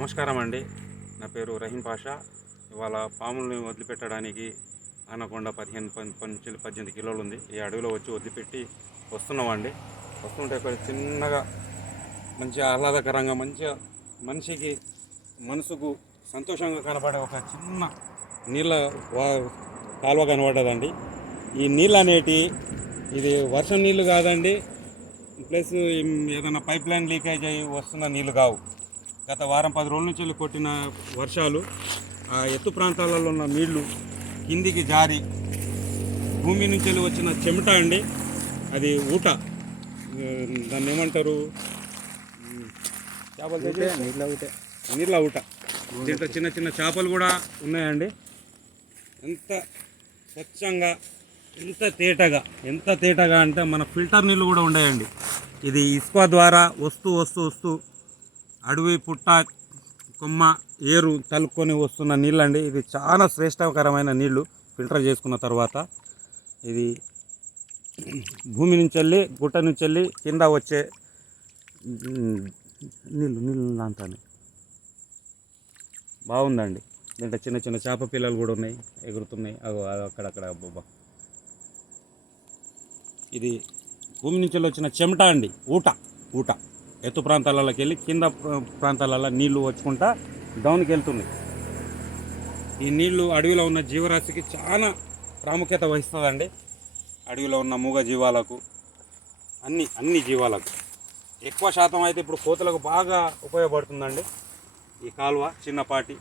నమస్కారం అండి. నా పేరు రహీం పాషా. ఇవాళ పాముల్ని వదిలిపెట్టడానికి అనకొండ 18 కిలోలు ఉంది. ఈ అడవిలో వచ్చి వదిలిపెట్టి వస్తున్నామండి. వస్తుంటే చిన్నగా మంచిగా ఆహ్లాదకరంగా మంచిగా మనిషికి మనసుకు సంతోషంగా కనబడే ఒక చిన్న నీళ్ళ కాలువ కనబడ్డదండి. ఈ నీళ్ళు అనేటి ఇది వర్షం నీళ్ళు కాదండి, ప్లస్ ఏదైనా పైప్ లైన్ లీకేజ్ అయ్యి వస్తున్న నీళ్ళు కావు. గత వారం 10 రోజుల నుంచి కొట్టిన వర్షాలు ఆ ఎత్తు ప్రాంతాలలో ఉన్న నీళ్లు కిందికి జారి భూమి నుంచి వచ్చిన చెమట అండి, అది ఊట, దాన్ని ఏమంటారు, నీళ్ళ ఊట. దీంట్లో చిన్న చిన్న చేపలు కూడా ఉన్నాయండి. ఎంత స్వచ్ఛంగా, ఎంత తేటగా అంటే మన ఫిల్టర్ నీళ్ళు కూడా ఉన్నాయండి. ఇది ఇసుక ద్వారా వస్తూ అడవి పుట్ట కొమ్మ ఏరు తలుపుకొని వస్తున్న నీళ్ళండి. ఇది చాలా శ్రేష్టకరమైన నీళ్లు. ఫిల్టర్ చేసుకున్న తర్వాత ఇది భూమి నుంచి వెళ్ళి గుట్ట నుంచి వెళ్ళి కింద వచ్చే నీళ్ళు లాంతానే బాగుందండి. దీంట్లో చిన్న చిన్న చేప పిల్లలు కూడా ఉన్నాయి, ఎగురుతున్నాయి అక్కడక్కడ. అబ్బబ్బా, ఇది భూమి నుంచి వచ్చిన చెమట అండి, ఊట ఎత్తు ప్రాంతాలలోకి వెళ్ళి కింద ప్రాంతాలలో నీళ్లు వచ్చుకుంటా డౌన్కి వెళ్తున్నాయి. ఈ నీళ్లు అడవిలో ఉన్న జీవరాశికి చాలా ప్రాముఖ్యత వహిస్తుందండి. అడవిలో ఉన్న మూగ జీవాలకు, అన్ని జీవాలకు ఎక్కువ శాతం అయితే ఇప్పుడు కోతులకు బాగా ఉపయోగపడుతుందండి ఈ కాలువ. చిన్నపాటి